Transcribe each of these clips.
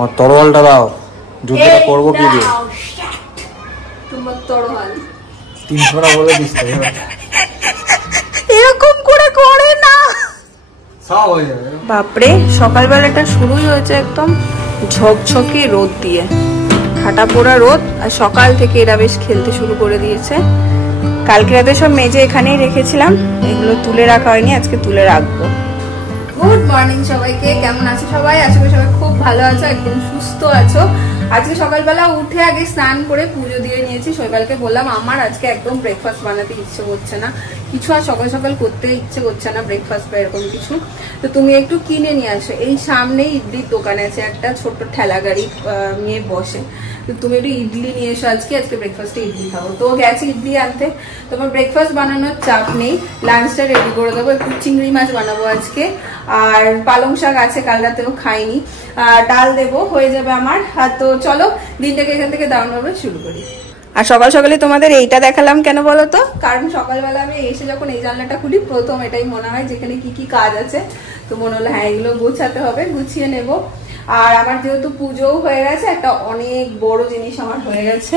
আমার তরোয়ালটা দাও, যুদ্ধটা করবো কি দিয়ে? তোমার তরোয়াল 300 টাকা বলে দিস তো, এরকম করে করে না। সব হয়ে যাবে। বাপরে, সকালবেলাটা শুরুই হয়েছে একদম ঝকঝকে রোদ দিয়ে, হাঁটা পোড়া রোদ। আর সকাল থেকে এরা বেশ খেলতে শুরু করে দিয়েছে। কালকে রাতে সব মেজে এখানেই রেখেছিলাম, এগুলো তুলে রাখা হয়নি, আজকে তুলে রাখবো। গুড মর্নিং সবাইকে, কেমন আছো সবাই? আশা করি সবাই খুব ভালো আছো, একদম সুস্থ আছো। আজকে সকালবেলা উঠে আগে স্নান করে পুজো দিয়ে নিয়েছি। শৈবালকে বললাম আমার আজকে একদম ব্রেকফাস্ট বানাতে ইচ্ছে করছে না, কিছু আর সকাল সকাল করতে ইচ্ছে করছে না, ব্রেকফাস্ট বা এরকম কিছু। তো তুমি একটু কিনে নিয়ে আসো, এই সামনেই ইডলির দোকান আছে একটা, ছোট্ট ঠেলা গাড়ি নিয়ে বসে। তো তুমি একটু ইডলি নিয়ে এসো, আজকে ব্রেকফাস্টে ইডলি খাবো। তো গেছে ইডলি আনতে। তোমার ব্রেকফাস্ট বানানোর চাপ নেই, লাঞ্চটা রেডি করে দেবো। একটু চিংড়ি মাছ বানাবো আজকে, আর পালং শাক আছে, কাল রাতেও খাইনি, ডাল দেবো, হয়ে যাবে আমার। তো চলো দিনটাকে এখান থেকে দারুণ ভাবে শুরু করি। আর সকাল সকালে তোমাদের এইটা দেখালাম কেন বলো তো? কারণ সকালবেলা আমি এসে যখন এই জানলাটা খুলি, প্রথম এটাই মনে হয় যেখানে কি কি কাজ আছে। তো মনে হলো হ্যাঁ এগুলো গোছাতে হবে, গুছিয়ে নেব। আর আমার যেহেতু পুজোও হয়ে গেছে, একটা অনেক বড় জিনিস আমার হয়ে গেছে,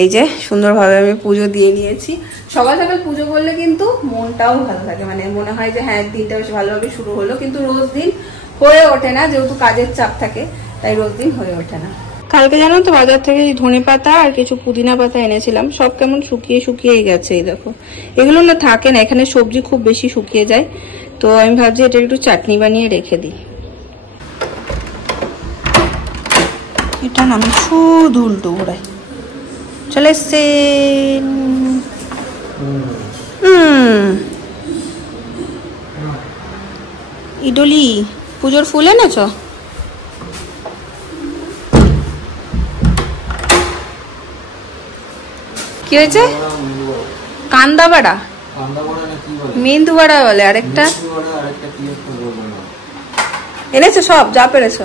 এই যে সুন্দরভাবে আমি পুজো দিয়ে নিয়েছি। সকাল সকাল পুজো করলে কিন্তু মনটাও ভালো থাকে, মানে মনে হয় যে হ্যাঁ দিনটা বেশ ভালোভাবে শুরু হলো। কিন্তু রোজ দিন হয়ে ওঠে না, যেহেতু কাজের চাপ থাকে, তাই রোজ দিন হয়ে ওঠে না। কালকে জানো তো বাজার থেকে ধনে পাতা আর কিছু পুদিনা পাতা এনেছিলাম, সব কেমন শুকিয়ে শুকিয়ে গেছে। এই দেখো, এগুলো না থাকে না, এখানে সবজি খুব বেশি শুকিয়ে যায়। তো আমি ভাবছি এটা একটু চাটনি বানিয়ে রেখে দিই। এটা না আমি শুধু উল্টো ঘোরাই। চলে এসছে ইডলি, পুজোর ফুল এনেছ? কি হয়েছে? কান্দা বাড়া, মেন্দু বাড়া বলে আরেকটা এনেছো? সব যা পেরেছো?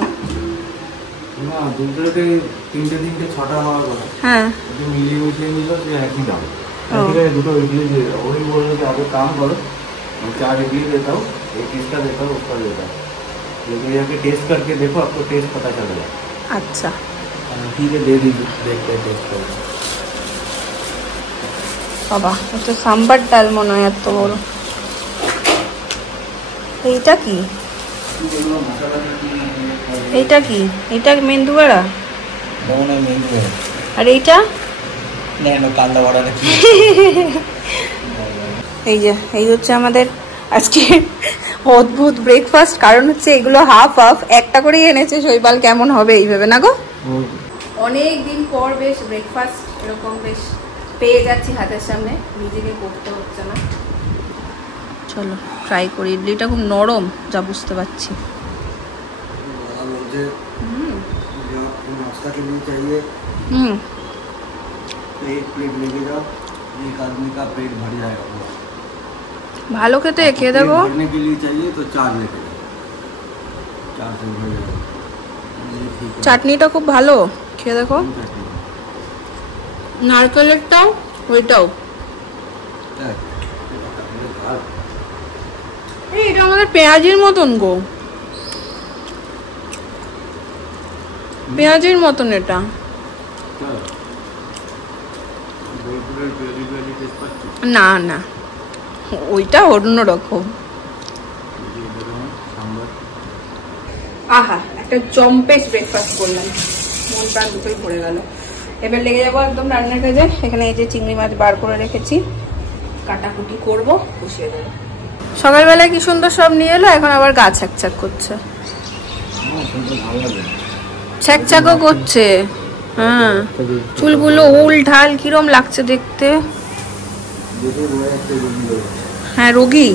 হ্যাঁ দুটো ইডলি দিয়ে দাও। ওই বললো যে আগে কাম করো, 4 इडली देता हूँ, एक इसका देता हूँ, उसका देता हूँ, लेकिन यहाँ के टेस्ट करके देखो, आपको टेस्ट पता चलेगा। अच्छा ठीक है, दे दीजिए, देखते हैं टेस्ट करके। বাবা, এটা সাম্বার ডাল মনে হয় এত বড়। এইটা কি? এইটা কি? এইটা মেন্দু বড়া? আর এইটা এই যে এই হচ্ছে আমাদের আজকে অদ্ভুত ব্রেকফাস্ট। কারণ হচ্ছে এগুলো হাফ হাফ, একটা করেই এনেছে শৈবাল, কেমন হবে এইভাবে না গো। অনেক দিন পর বেশ ব্রেকফাস্ট এরকম বেশ পেয়ে যাচ্ছি হাতের সামনে, নিজেকে করতে হচ্ছে না। চলো ট্রাই করি। ইডলিটা খুব নরম, যা বুঝতে পারছি। ভালো খেতে, খেয়ে দেখো। চাটনিটা খুব ভালো, খেয়ে দেখো। নারকেলেরটাও ওইটাও। এটা আমাদের পেঁয়াজির মতন গো, পেঁয়াজির মতন এটা। না না, ওইটা অন্যরকম। আহা, একটা জম্পেশ ব্রেকফাস্ট করলাম, মন প্রাণ দুটোই ভরে গেল। এবার লেগে যাবো একদম রান্নার কাজে। এখানে এই যে চিংড়ি মাছ বার করে রেখেছি, কাটাকুটি করবো, বসিয়ে দেবো। সকালবেলায় কি সুন্দর সব নিয়ে এলো, এখন আবার গা ছ্যাকছ্যাক করছে, ছ্যাকছ্যাকও করছে। হ্যাঁ, চুলগুলো উল ঢাল কিরম লাগছে দেখতে। হ্যাঁ রোগী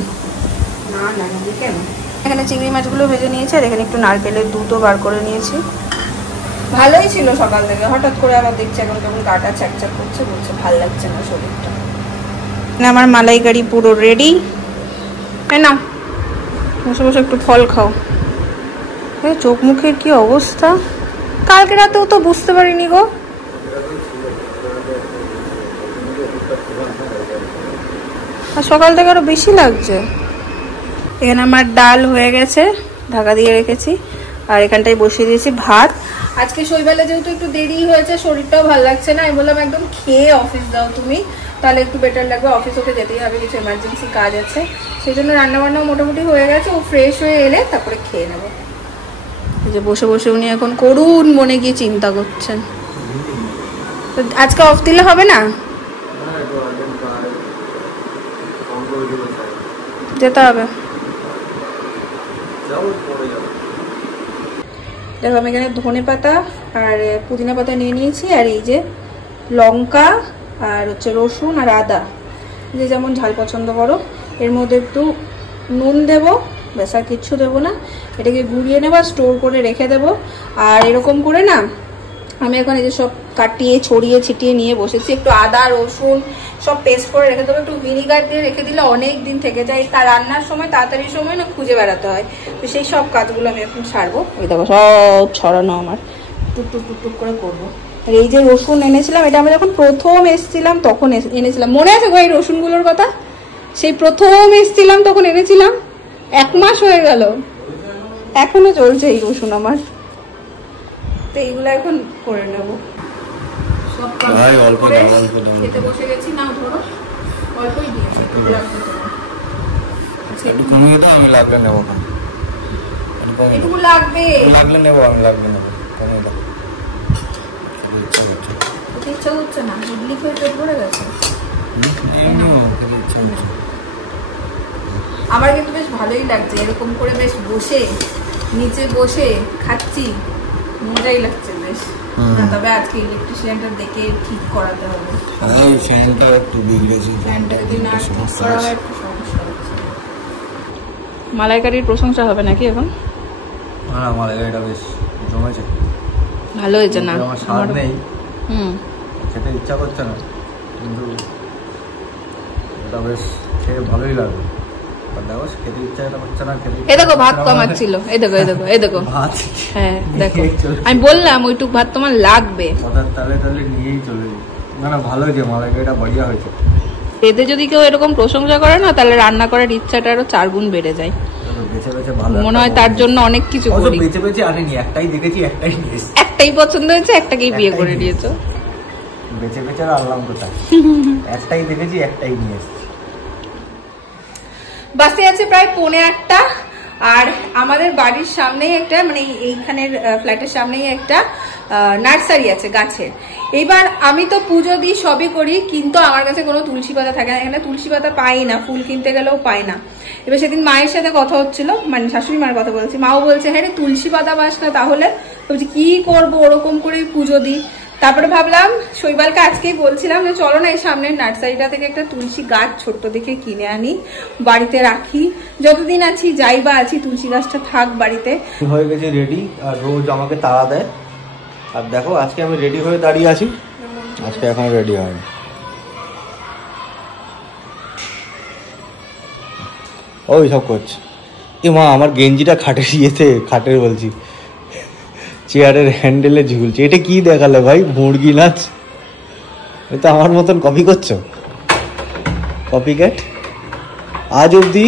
না, না রোগী কেন। এখানে চিংড়ি মাছগুলো ভেজে নিয়েছি, আর এখানে একটু নারকেলের দুধও বার করে নিয়েছি। ভালোই ছিল সকাল থেকে, হঠাৎ করে আবার দেখছি এখন কেমন গাটা ছ্যাকছ্যাক করছে, বলছে ভাল লাগছে না শরীরটা। আমার মালাইকারি পুরো রেডি। না বসে বসে একটু ফল খাও। চোখ মুখের কি অবস্থা, কালকে রাতেও তো বুঝতে পারিনি গো। আর সকাল থেকে আরো বেশি লাগছে। এখানে আমার ডাল হয়ে গেছে, ঢাকা দিয়ে রেখেছি, আর এখানটায় বসিয়ে দিয়েছি ভাত। আজকে শৈবালে যেহেতু একটু দেরি হয়েছে, শরীরটাও ভালো লাগছে না, আমি বললাম একদম খেয়ে অফিস যাও তুমি, তাহলে একটু বেটার লাগবে। অফিস ওকে যেতেই হবে, কিছু এমার্জেন্সি কাজ আছে, সেই জন্য রান্নাবান্নাও মোটামুটি হয়ে গেছে। ও ফ্রেশ হয়ে এলে তারপরে খেয়ে নেবো। এই যে বসে বসে উনি এখন করুণ মনে গিয়ে চিন্তা করছেন। তো আজকে অফ দিলে হবে না? যেতে হবে। দেখো আমি এখানে ধনে পাতা আর পুদিনা পাতা নিয়ে নিয়েছি, আর এই যে লঙ্কা আর হচ্ছে রসুন আর আদা, যে যেমন ঝাল পছন্দ করো। এর মধ্যে একটু নুন দেবো, ব্যাস আর কিচ্ছু দেবো না। এটাকে গুঁড়িয়ে নেবো, স্টোর করে রেখে দেবো। আর এরকম করে না আমি এখন এই যে সব কাটিয়ে ছড়িয়ে ছিটিয়ে নিয়ে বসেছি। একটু আদা রসুন সব পেস্ট করে রেখে দেবো, একটু ভিনিগার দিয়ে রেখে দিলে অনেক দিন থেকে যায়। তার রান্নার সময় তাড়াতাড়ি সময় না খুঁজে বেড়াতে হয়, তো সেই সব কাজগুলো আমি এখন সারবো। ওই দেখো সব ছড়ানো আমার, টুকটুক টুকটুক করে করবো। আর এই যে রসুন এনেছিলাম, এটা আমি যখন প্রথম এসেছিলাম তখন এনেছিলাম, মনে আছে গো এই রসুনগুলোর কথা? সেই প্রথম এসেছিলাম তখন এনেছিলাম, 1 মাস হয়ে গেল, এখনো চলছে এই রসুন আমার। তো এইগুলো এখন করে নেবো। খেতে বসে গেছি, না ধরো অল্পই দিয়েছে, এটুকু লাগবে, ইচ্ছা হচ্ছে না, ইডলি খেয়ে পেট ভরে গেছে। আমার কিন্তু বেশ ভালোই লাগছে এরকম করে, বেশ বসে নিচে বসে খাচ্ছি, মজাই লাগছে বেশ। তবে আজকে ইলেকট্রিশিয়ানটা দেখে ঠিক করাতে হবে, ফ্যানটা একটু বিগড়েছে, ফ্যানটা যদি না ঠিক করা হয় একটু সমস্যা হচ্ছে। মালাইকারির প্রশংসা হবে নাকি এখন? হ্যাঁ, মালাইকারিটা বেশ জমেছে, ভালো হয়েছে না? আমার স্বাদ নেই, খেতে ইচ্ছা করছে না, কিন্তু এটা বেশ খেয়ে ভালোই লাগবে। দেখো ভাত কমার ছিল, এই দেখো এই দেখো এই দেখো ভাত, হ্যাঁ দেখো আমি বললাম ওইটুক ভাত তোমার লাগবে। তাহলে নিয়েই চলে যাই। না না, ভালো হয়েছে, মালাইকারিটা বড়িয়া হয়েছে। এতে যদি কেউ এরকম প্রশংসা করে না, তাহলে রান্না করার ইচ্ছাটা আরো 4 গুণ বেড়ে যায়। মনে হয় তার জন্য অনেক কিছু করি। বেঁচে বেঁচে আনিনি, একটাই দেখেছি, একটাই নিয়েছি, একটাই পছন্দ হয়েছে, একটাকেই বিয়ে করে নিয়েছো। বেঁচে বেঁচে আনলাম কোথায়, একটাই দেখেছি, একটাই নিয়েছি। বাসে আছে প্রায় 8:45, আর আমাদের বাড়ির সামনেই একটা, মানে এইখানের ফ্ল্যাটের সামনেই একটা নার্সারি আছে গাছের। এইবার আমি তো পুজো দিই, সবই করি, কিন্তু আমার কাছে কোনো তুলসী পাতা থাকে না, এখানে তুলসী পাতা পাই না, ফুল কিনতে গেলেও পাই না। এবার সেদিন মায়ের সাথে কথা হচ্ছিল, মানে শাশুড়ি মায়ের কথা বলছি, মাও বলছে হ্যাঁ রে তুলসী পাতা পাস না, তাহলে বলছি কি করবো, ওরকম করেই পুজো দিই। তারপরে ভাবলাম শৈবালকে আজকেই বলছিলাম যে চলো না এই সামনের নার্সারিটা থেকে একটা তুলসী গাছ ছোট্ট দেখে কিনে আনি, বাড়িতে রাখি, যতদিন আছি যাই বা আছি তুলসী গাছটা থাক বাড়িতে। হয়ে গেছে রেডি, আর রোজ আমাকে তাড়া দেয়। আর দেখো আজকে আমি রেডি হয়ে দাঁড়িয়ে আছি, আজকে এখনো রেডি হয়নি। ওই সব করছে। এ মা, আমার গেঞ্জিটা খাটের বলছি চেয়ারের হ্যান্ডেলে ঝুলছে। এটা কি দেখালে ভাই, মুরগি নাচ? এটা আমার মতন কপি করছো, কপি ক্যাট। আজ অব্দি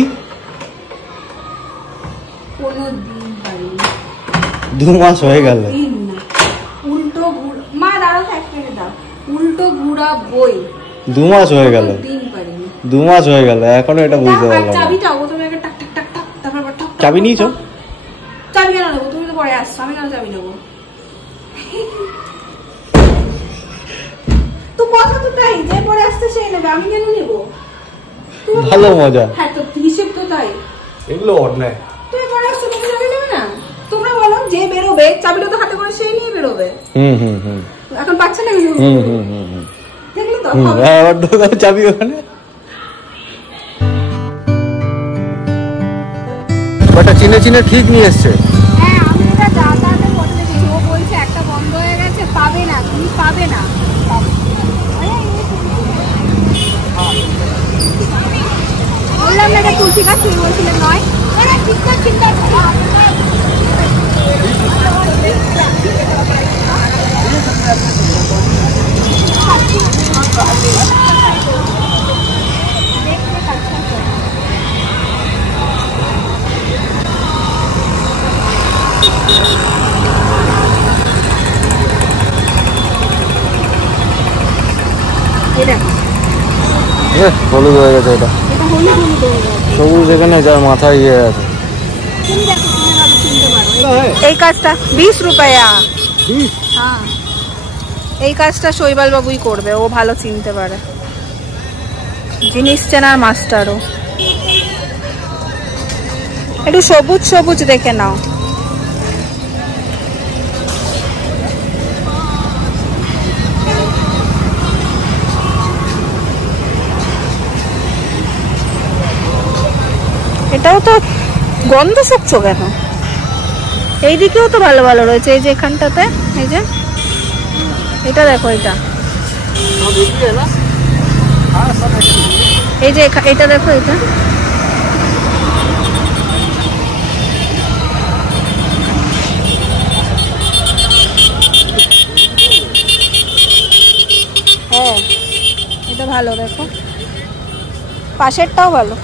2 মাস হয়ে গেল। উল্টো ঘুরা বই 2 মাস হয়ে গেল, 2 মাস হয়ে গেল, এখনো এটা বুঝতে পারলাম না। চাবি নিয়েছো? চাবি কেন নেবো, তুমি তো পরে আসছো, আমি কেন চাবি নেবো? তো কথা তো তাই, যে পরে আসতে সেই নেবে, আমি কেন নেবো? ভালো মজা। হ্যাঁ তো হিসেব তো তাই, এগুলো অন্যায়। তুমি পরে আসছো, তুমি চাবি নেবে না? তোমরা বলো যে বেরোবে চাবিটা তো হাতে করে সেই নিয়ে বেরোবে। এখন পাচ্ছে না কিছু, দেখলে তো আবার চাবি ওখানে। ওটা চিনে চিনে ঠিক নিয়ে এসছে। হ্যাঁ আমি এটা যাতায়াতের পথে দেখেছি, ও বলছে একটা বন্ধ হয়ে গেছে, পাবে না, তুমি পাবে না। বললাম না এটা তুলসী গাছ, তুমি বলছিলে নয়। ঠিকঠাক চিন্তা হলুদ হয়ে গেছে এটা, এটা হলুদ হলুদ হয়ে গেছে। সবুজ এখানে যার মাথায় ইয়ে আছে। তুমি দেখো, তুমি ভালো চিনতে পারো। এই কাজটা 20 রুপিয়া। হ্যাঁ, এই কাজটা শৈবাল বাবুই করবে, ও ভালো চিনতে পারে, জিনিস চেনার মাস্টারও। একটু সবুজ সবুজ দেখে নাও। এটাও তো গন্ধ শুকছো কেন? এইদিকেও তো ভালো ভালো রয়েছে, এই যে এখানটাতে, এই যে এটা দেখো, এটা এই যে এটা দেখো, এটা হ্যাঁ, এটা ভালো, দেখো পাশেরটাও ভালো।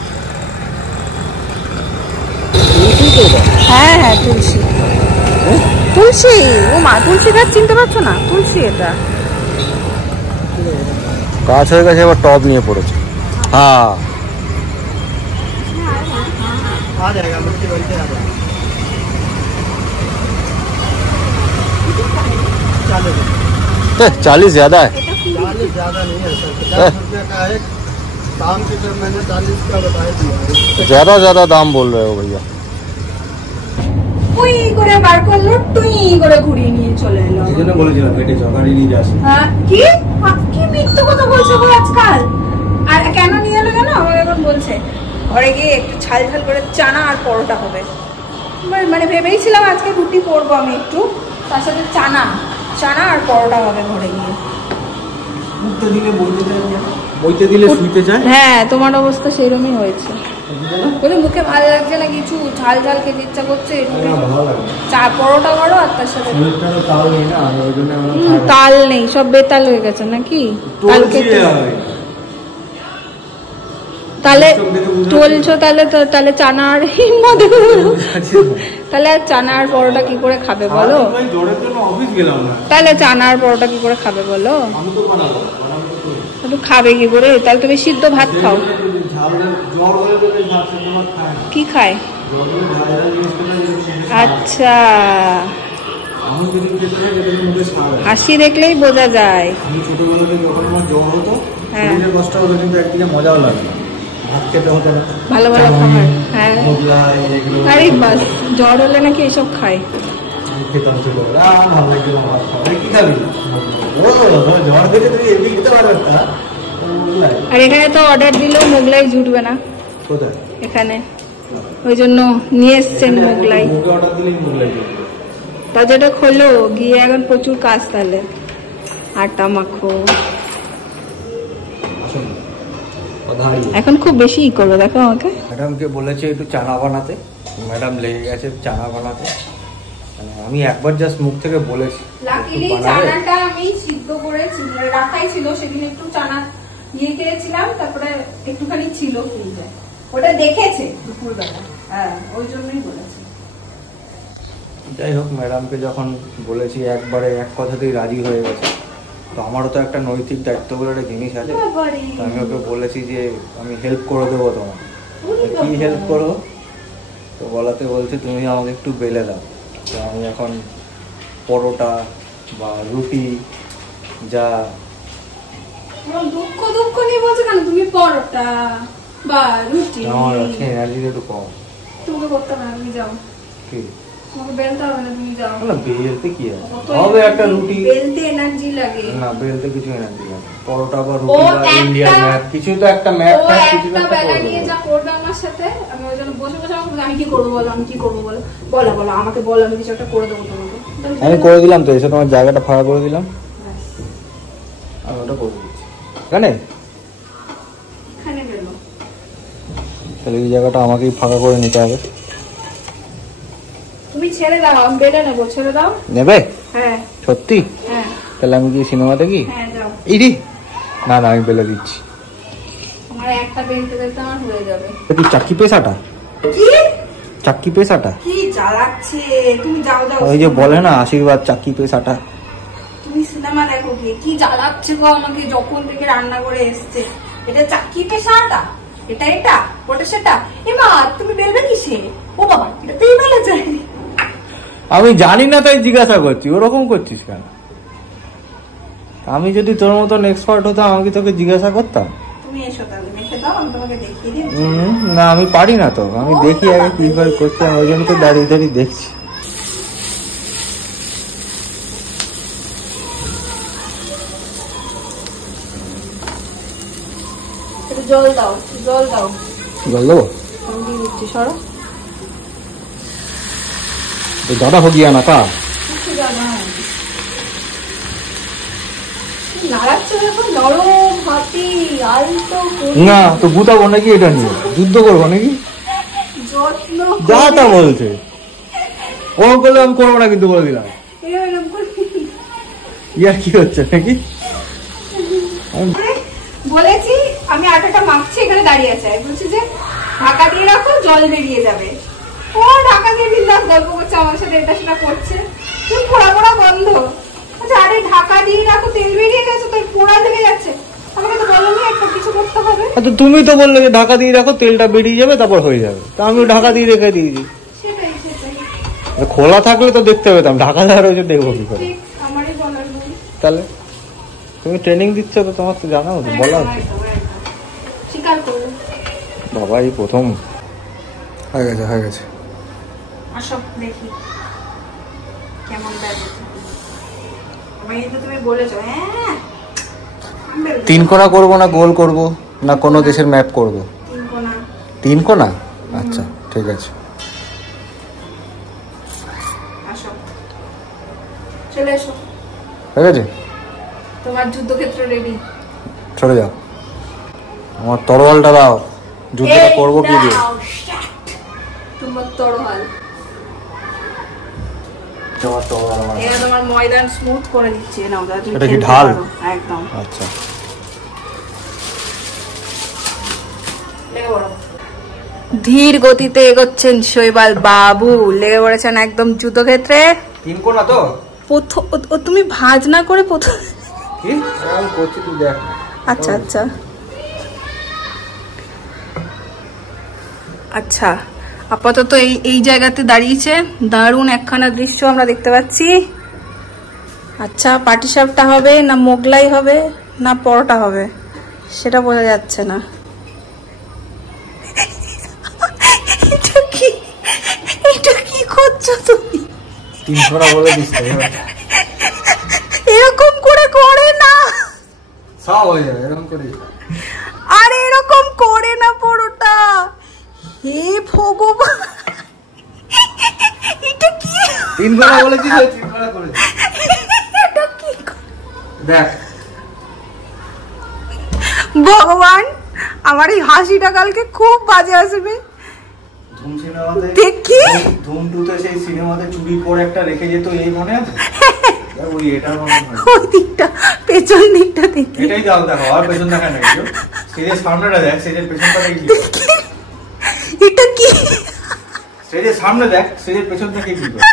হ্যাঁ হ্যাঁ, তুলসী, তুলসী। ও মা, তুলসী গাছ চিনতে পারছো না? তুলসী, এটা গাছ হয়ে গেছে, এবার টব নিয়ে পড়েছে। হ্যাঁ, चालीस ज्यादा है, 40 ज्यादा नहीं है सर, 50 रुपये का है। शाम के जब मैंने 40 का बताया दिया। ज्यादा दाम बोल रहे हो भैया। ওই করে বার করলো, টুই করে ঘুরিয়ে নিয়ে চলে এলো। এজন্য বলেছিলাম পেটে জগাড়ি নিয়ে যাস। হ্যাঁ, কি কি মিথ্যে কথা বলছে গো আজকাল। আর কেন নিয়ে এলো জানো? আমাকে এখন বলছে ঘরে গিয়ে একটু ঝাল ঝাল করে চানা আর পরোটা হবে। মানে ভেবেইছিলাম আজকে রুটি করবো আমি একটু, তার সাথে চানা আর পরোটা হবে ঘরে গিয়ে। বইতে দিলে শুইতে যায়। হ্যাঁ, তোমার অবস্থা সেরকমই হয়েছে। বলে মুখে ভালো লাগছে না, কিছু ঝাল ঝাল খেতে ইচ্ছা করছে, চা পরোটা করো আর তার সাথে তাল নেই, সব বেতাল হয়ে গেছে নাকি? তাহলে টলছো, তাহলে চানা আর তাহলে আর চানা আর পরোটা কি করে খাবে বলো? তাহলে চানা আর পরোটা কি করে খাবে বলো? খাবে কি করে? তাহলে তুমি সিদ্ধ ভাত খাও। কি খায়? আচ্ছা, হাসি দেখলেই বোঝা যায়। হ্যাঁ, মজাও লাগে, ভালো ভালো খাবার। হ্যাঁ, আরে বাস, জ্বর হলে নাকি এসব খায়। আর এখানে তো অর্ডার দিলেও মোগলাই জুটবে না এখানে, ওই জন্য নিয়ে এসছেন মোগলাই। দরজাটা খোলো গিয়ে, এখন প্রচুর কাজ। তাহলে আটা মাখো, এখন খুব বেশি করো। দেখো আমাকে ম্যাডামকে বলেছে একটু চানা বানাতে, ম্যাডাম লেগে গেছে চানা বানাতে। আমি একবার জাস্ট মুখ থেকে বলেছি। লাকিলি চানাটা আমি সিদ্ধ করে রাখাই ছিল, সেদিন একটু চানা নিয়ে খেয়েছিলাম, তারপরে একটুখানি ছিল ফ্রিজে, ওটা দেখেছে দুপুরবেলা। হ্যাঁ, ওই জন্যই বলেছি। যাই হোক, ম্যাডামকে যখন বলেছি একবারে এক কথাতেই রাজি হয়ে গেছে। তো আমারও তো একটা নৈতিক দায়িত্ব বলে একটা জিনিস আছে। আমি ওকে বলেছি যে আমি হেল্প করে দেবো তোমার। কি হেল্প করো? তো বলাতে বলছে তুমি আমাকে একটু বেলে দাও। তো আমি এখন পরোটা বা রুটি যা দুঃখ নিয়ে বলছো কেন? তুমি পরোটা বা রুটি, আমার আছে এনার্জি একটু কম। তুমি করতে পারো, তুমি যাও। কি তোমাকে বেলতে হবে না, তুমি যাও। না, বেলতে কি হবে? একটা রুটি বেলতে এনার্জি লাগে না, বেলতে কিছু এনার্জি লাগে। পরোটা বা রুটি বা ইন্ডিয়ান ম্যাপ, কিছু তো একটা ম্যাপ কিছু একটা বেলা নিয়ে যা করবে আমার সাথে, আমি ওই জন্য বসে বসে আমি কি করবো বলো, আমি কি করবো বলো, বলো আমাকে বলো, আমি কিছু একটা করে দেবো তোমাকে। আমি করে দিলাম তো, এসে তোমার জায়গাটা ফাঁকা করে দিলাম, আমি ওটা করে দিচ্ছি। এখানে গেলো, তাহলে এই জায়গাটা আমাকেই ফাঁকা করে নিতে হবে। তুমি ছেড়ে দাও, আমি বেলে নেবো। ছেড়ে দাও। নেবে? হ্যাঁ। সত্যি? হ্যাঁ। তাহলে আমি কি সিনেমা দেখি? হ্যাঁ, যাও। ইডি না, আমি বেলে দিচ্ছি। আমার একটা বেলতে বেলতে আমার হয়ে যাবে। কি চাক্কি পেশাটা? কি চাক্কি পেশাটা? কি জ্বালাচ্ছে? তুমি যাও। ওই যে বলে না আশীর্বাদ চাক্কি পেশাটা। তুমি সিনেমা দেখো গিয়ে। কি জ্বালাচ্ছে গো আমাকে, যখন থেকে রান্না করে এসছে এটা চাকি পেশা আটা, এটা ওটা সেটা। এমা তুমি বেলবে কিসে? ও বাবা, এটা তুই বেলা যায়। আমি জানি না তাই জিজ্ঞাসা করছি, ওরকম করছিস কেন? আমি যদি তোর মতন এক্সপার্ট হতাম আমি তোকে জিজ্ঞাসা করতাম। তুমি এসো তাহলে মেখে দাও, আমি তোমাকে দেখিয়ে দিই। না আমি পারি না তো, আমি দেখি আগে কিভাবে করছি, আমি ওই জন্য তো দাঁড়িয়ে দাঁড়িয়ে দেখছি। জল দাও, জল দাও। জল দেবো? আমি দিয়ে দিচ্ছি, সরো। দাদা হো গিয়া না কা? না তো গুতাবো নাকি এটা নিয়ে? যুদ্ধ করবো নাকি? যা তা বলছে, ও করলে আমি করবো না কিন্তু বলে দিলাম। ইয়ার কি হচ্ছে নাকি? বলেছি আমি আটাটা মাখছি, এখানে দাঁড়িয়ে আছে, বলছি যে ঢাকা দিয়ে রাখো জল বেরিয়ে যাবে। ও ঢাকা দিয়ে বিন্দাস গল্প করছে আমার সাথে, এটা সেটা করছে, তুমি পোড়া পোড়া গন্ধ। আচ্ছা আরে ঢাকা দিয়ে রাখো, তেল বেরিয়ে গেছে, তোর পোড়া লেগে যাচ্ছে। আমাকে তো বলোনি একটা কিছু করতে হবে। তুমি তো বললে যে ঢাকা দিয়ে রাখো, তেলটা বেরিয়ে যাবে তারপর হয়ে যাবে, তা আমি ঢাকা দিয়ে রেখে দিয়েছি। সেটাই খোলা থাকলে তো দেখতে পেতাম, ঢাকা দেওয়া রয়েছে দেখবো কি করে? আমারই বলার ভুল। তাহলে তুমি ট্রেনিং দিচ্ছ তো, তোমার তো জানা হতো, বলা হতো। স্বীকার করো বাবা এই প্রথম হয়ে গেছে, হয়ে গেছে। আসো দেখি কেমন লাগে। তুমি বলেছো হ্যাঁ 3 কোণা করবো না গোল করবো না কোনো দেশের ম্যাপ করবো? 3 কোণা। 3 কোণা? আচ্ছা ঠিক আছে। আসো চলে এসো। ঠিক আছে, তোমার যুদ্ধক্ষেত্র রেডি। চলে যাও, আমার তরোয়ালটা দাও, যুদ্ধটা করবো কি দিয়ে? তোমার তরোয়াল। এটা তোমার ময়দান স্মুথ করে দিচ্ছে। নাও দাদা, তুমি এটা কি ঢাল? একদম। আচ্ছা ধীর গতিতে এগোচ্ছেন শৈবাল বাবু, লেগে পড়েছেন একদম যুদ্ধক্ষেত্রে। 3 কোণা তো তুমি ভাজ না করে প্রথম কি আমি করছি তুই দেখ। আচ্ছা আচ্ছা আচ্ছা, আপাতত এই জায়গাতে দাঁড়িয়েছে। দারুণ একখানা দৃশ্য আমরা দেখতে পাচ্ছি। আচ্ছা পাটিসাপটা হবে না মোগলাই হবে না পরোটা হবে সেটা বোঝা যাচ্ছে না। এটা কি করছো তুমি? 3 কোণা বলে দিস তো, এরকম করে করে না, সব হয়ে যাবে এরকম করে। আরে এরকম করে না পরোটা। হে ভগবান, এটা কি? 3 কোণা বলেছিস, 3 কোণা করেছিস। এটা কি? দেখ ভগবান, আমার এই হাসিটা কালকে খুব বাজে আসবে। ধুম সিনেমাতে দেখি ধুম 2তে সেই সিনেমাতে চুরি করে একটা রেখে যেত, এই মনে আছে? ওই এটা মনে হয়, ওই দিকটা পেছন দিকটা দেখি। এটাই দাও, দেখো আর পেছন দেখা নাই। স্টেজের সামনেটা দেখ, স্টেজের পেছনটা দেখি। এটা কি? স্টেজের সামনে দেখ, স্টেজের পেছন থেকে কি করে?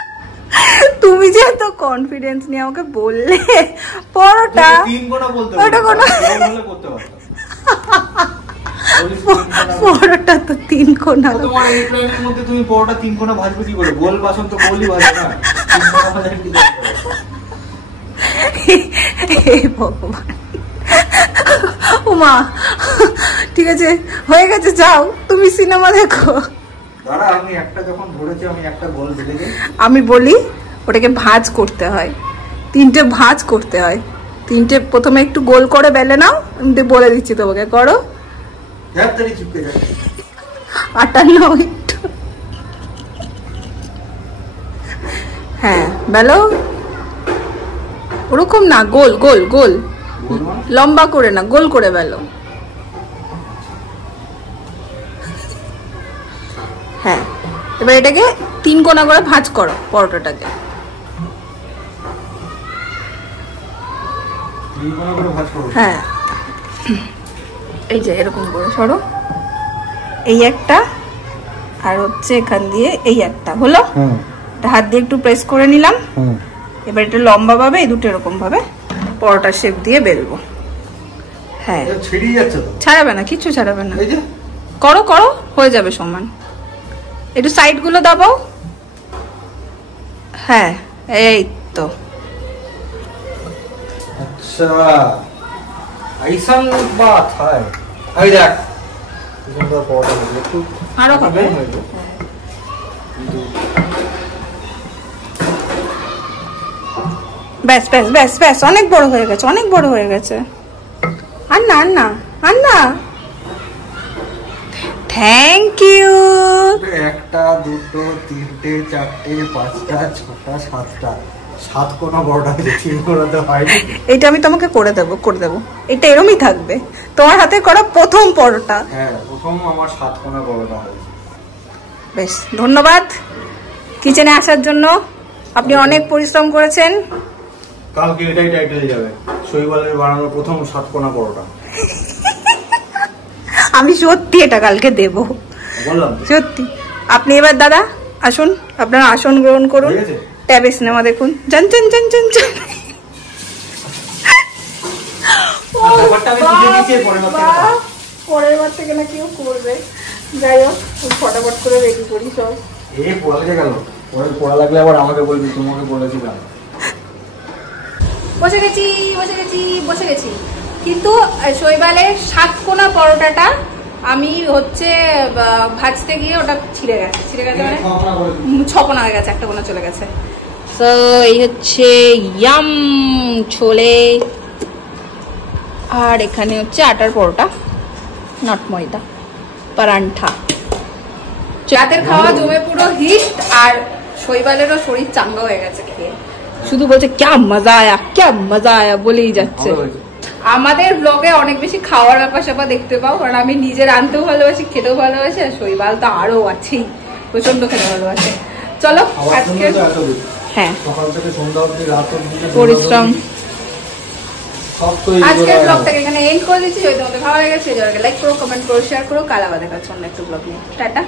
তুমি যে এত কনফিডেন্স নিয়ে আমাকে বললে পরোটা 3 কোণা বলতে ওটা কোণা বলে করতে পারতাম। পরোটা তো 3 কোণা। তোমার এই প্ল্যানের মধ্যে তুমি পরোটা 3 কোণা ভাজবে কি করে? গোল বাসন তো গোলই ভাজবে না, 3 কোণা ভাজবে কি করে? হে ভগবান, উমা ঠিক আছে হয়ে গেছে, যাও তুমি সিনেমা দেখো। দাঁড়া আমি একটা যখন ধরেছি, আমি একটা গোল বেলে যাই। আমি বলি ওটাকে ভাঁজ করতে হয়, 3টে ভাঁজ করতে হয়। 3টে প্রথমে একটু গোল করে বেলে নাও, আমি বলে দিচ্ছি তোমাকে, করো। আটা নাও একটু, হ্যাঁ বেলো, ওরকম না, গোল গোল গোল, লম্বা করে না, গোল করে বেলো। হ্যাঁ এবার এটাকে 3 কোণা করে ভাঁজ করো পরোটাটাকে। হ্যাঁ এই যে এরকম করে সরো, এই একটা আর হচ্ছে এখান দিয়ে এই একটা হলো। হাত দিয়ে একটু প্রেস করে নিলাম। এবার এটা লম্বা ভাবে এই দুটো এরকম ভাবে পরোটা শেপ দিয়ে বেলবো। হ্যাঁ ছিড়িয়ে যাচ্ছে তো। ছাড়াবে না, কিচ্ছু ছাড়াবে না। এই যে করো করো, হয়ে যাবে সমান। একটু সাইড গুলো দাবাও। হ্যাঁ এই তো। अच्छा ऐसा बात है। এই দেখ সুন্দর পরোটা হবে, একটু আরো হবে। ব্যাস ব্যাস ব্যাস ব্যাস, অনেক বড় হয়ে গেছে, অনেক বড় হয়ে গেছে। আর না আর না আর না। Thank you. একটা দুটো তিনটে চারটে পাঁচটা ছটা সাতটা, 7 কোনা পরোটা হয়েছে, 3 কোনাতে হয়নি। এটা আমি তোমাকে করে দেবো, করে দেবো। এটা এরমই থাকবে, তোমার হাতে করা প্রথম পরোটা। হ্যাঁ প্রথম আমার 7 কোনা পরোটা হয়েছে। বেশ, ধন্যবাদ কিচেনে আসার জন্য। আপনি অনেক পরিশ্রম করেছেন। কালকে এটাই টাইটেল যাবে, শৈবালের বানানো প্রথম 7 কোনা পরোটা। আমি সত্যি এটা কালকে দেব, বললাম সত্যি। আপনি এবার দাদা আসুন, আপনার আসন গ্রহণ করুন, ট্যাবে সিনেমা দেখুন। জান জান জান জান জান। পরের বার থেকে না কেউ করবে। যাই হোক, ফটাফট করে রেডি করি সব। এই পোড়া লেগে গেল, পোড়া লাগলে আবার আমাকে বলবি, তোমাকে বলেছিলাম। বসে গেছি বসে গেছি বসে গেছি। কিন্তু শৈবালের 7 কোনা পরোটাটা আমি হচ্ছে ভাজতে গিয়ে ওটা ছিঁড়ে গেছে, মানে 6 কোনা হয়ে গেছে, 1 কোনা চলে গেছে। তো এই হচ্ছে ইয়াম ছোলে, আর এখানে হচ্ছে আটার পরোটা, নট ময়দা, পরান্ঠা। রাতের খাওয়া জমে পুরো হিট, আর শৈবালেরও শরীর চাঙ্গা হয়ে গেছে খেয়ে। শুধু বলছে ক্যা মজা আয়া বলেই যাচ্ছে। আমাদের ব্লগে অনেক বেশি খাওয়ার ব্যাপার স্যাপার দেখতে পাও, কারণ আমি নিজে রাঁধতেও ভালোবাসি, খেতেও ভালোবাসি, আর শৈবাল তো আরো আছেই, প্রচন্ড খেতে ভালোবাসে। চলো আজকে হ্যাঁ পরিশ্রম, আজকের ব্লগটাকে এখানে এন্ড করে দিচ্ছি। যদি তোমাদের ভালো লেগেছে লাইক করো, কমেন্ট করো, শেয়ার করো। কাল আবার দেখাচ্ছি অন্য একটা ব্লগ নিয়ে। টাটা।